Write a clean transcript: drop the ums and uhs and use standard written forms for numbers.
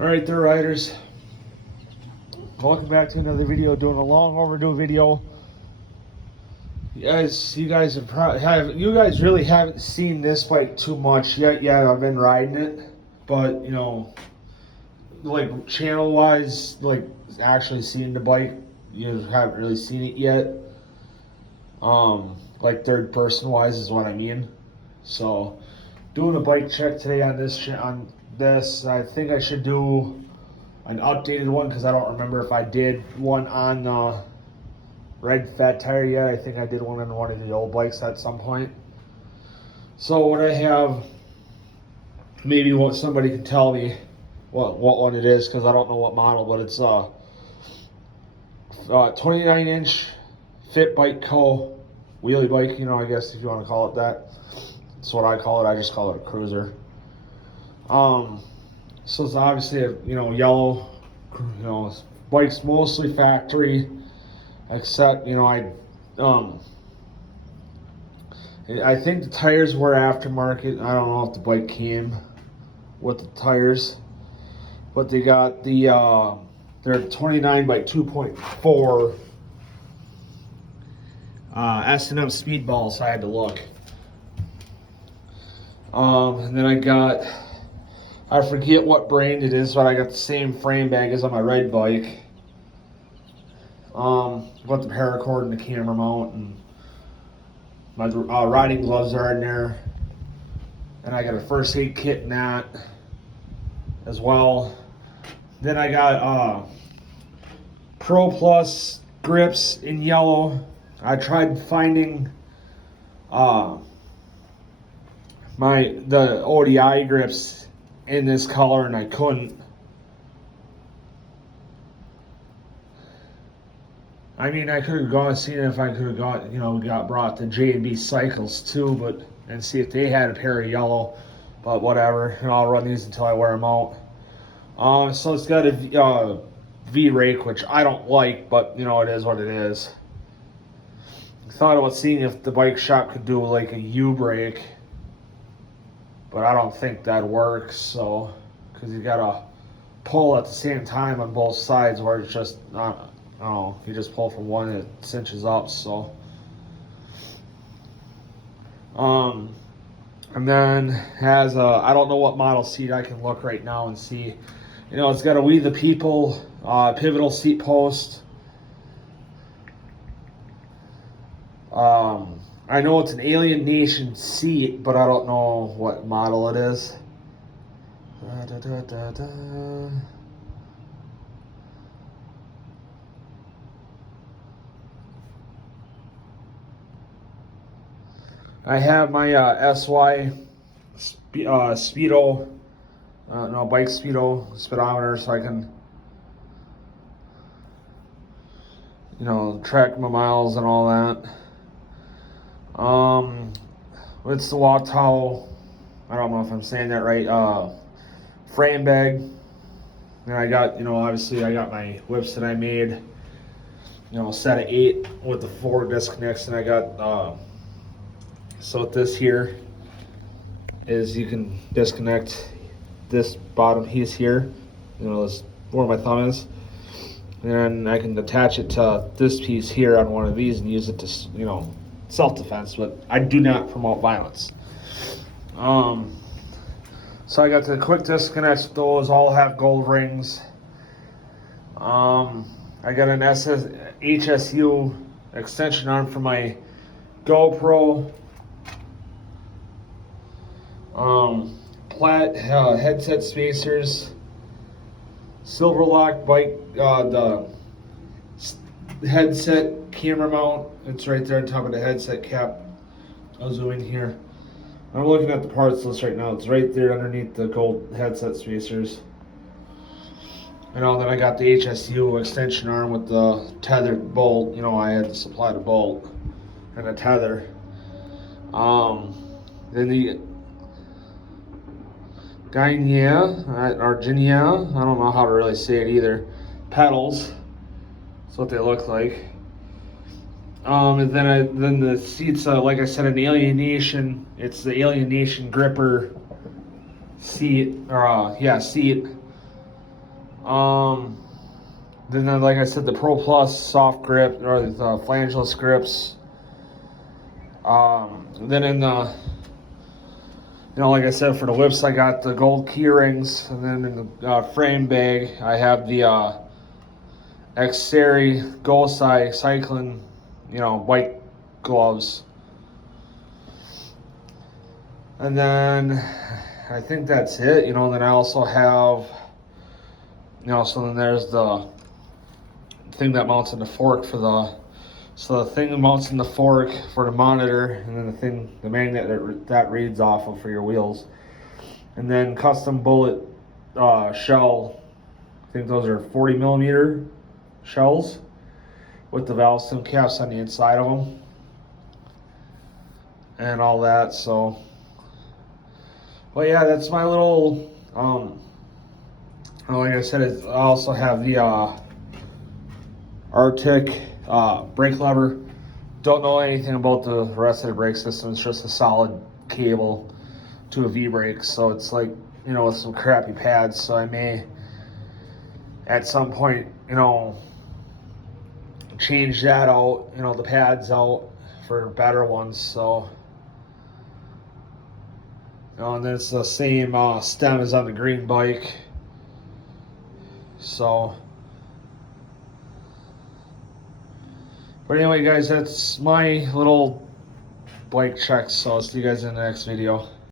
Alright there, riders. Welcome back to another video, doing a long overdue video. You guys you guys really haven't seen this bike too much yet. Yeah, I've been riding it, but like channel wise, like actually seeing the bike, you haven't really seen it yet. Like third person wise is what I mean. So, doing a bike check today on this. I think I should do an updated one because I don't remember if I did one on the red fat tire yet. I think I did one on one of the old bikes at some point. So what I have, maybe what somebody can tell me what one it is, because I don't know what model, but it's 29-inch Fitbikeco wheelie bike. I guess if you want to call it that. That's what I call it. I just call it a cruiser. So it's obviously a yellow. Bike's mostly factory, except I think the tires were aftermarket. I don't know if the bike came with the tires, but they got the they're 29 by 2.4 S&M Speedballs. So I had to look. And then I forget what brand it is, but I got the same frame bag as on my red bike. Got the paracord and the camera mount, and my riding gloves are in there. And I got a first aid kit in that as well. Then I got Pro Plus grips in yellow. I tried finding the ODI grips in this color, and I couldn't. I mean, I could have gone seen if I could have got brought the J&B Cycles too, and see if they had a pair of yellow, but whatever. I'll run these until I wear them out. So it's got a V-rake, which I don't like, but it is what it is. I thought about seeing if the bike shop could do like a U-brake, but I don't think that works. So, because you gotta pull at the same time on both sides, where it's just not. You just pull from one, it cinches up. So, and then has I don't know what model seat. I can look right now and see. It's got a We the People pivotal seat post. I know it's an Alien Nation seat, but I don't know what model it is. I have my SY Speedo, bike speedometer, so I can, track my miles and all that. It's the Watau, I don't know if I'm saying that right, frame bag. And I got, obviously I got my whips that I made, set of 8 with the 4 disconnects, and I got, so this here is you can disconnect this bottom piece here, this where my thumb is, and I can attach it to this piece here on one of these and use it to, self-defense, but I do not promote violence. So I got the quick disconnects with those, all have gold rings. I got an HSU extension arm for my GoPro. Plat headset spacers, silver lock bike, the headset camera mount. It's right there on top of the headset cap. I'll zoom in here. I'm looking at the parts list right now. It's right there underneath the gold headset spacers. Then I got the HSU extension arm with the tethered bolt. I had to supply the bolt and a tether. Then the Gainia, Arginia, I don't know how to really say it either. Pedals. That's what they look like. And then the seats, like I said, an Alien Nation. It's the Alien Nation gripper seat, seat. Then, like I said, the Pro Plus soft grip or the flangeless grips. Then in the, like I said, for the whips, I got the gold key rings, and then in the frame bag, I have the Xseri Go-Sci cycling, white gloves. And then I think that's it, Then I also have, so then there's the thing that mounts in the fork so the thing that mounts in the fork for the monitor, and then the magnet that reads off of for your wheels. And then custom bullet shell. I think those are 40 millimeter shells with the valve stem caps on the inside of them. And all that, so. Well, yeah, that's my little, like I said, I also have the Arctic brake lever. Don't know anything about the rest of the brake system. It's just a solid cable to a V-brake, so it's like, with some crappy pads. So I may, at some point, change that out, the pads out for better ones. So, and then it's the same stem as on the green bike. So, but anyway, guys, that's my little bike check. So I'll see you guys in the next video.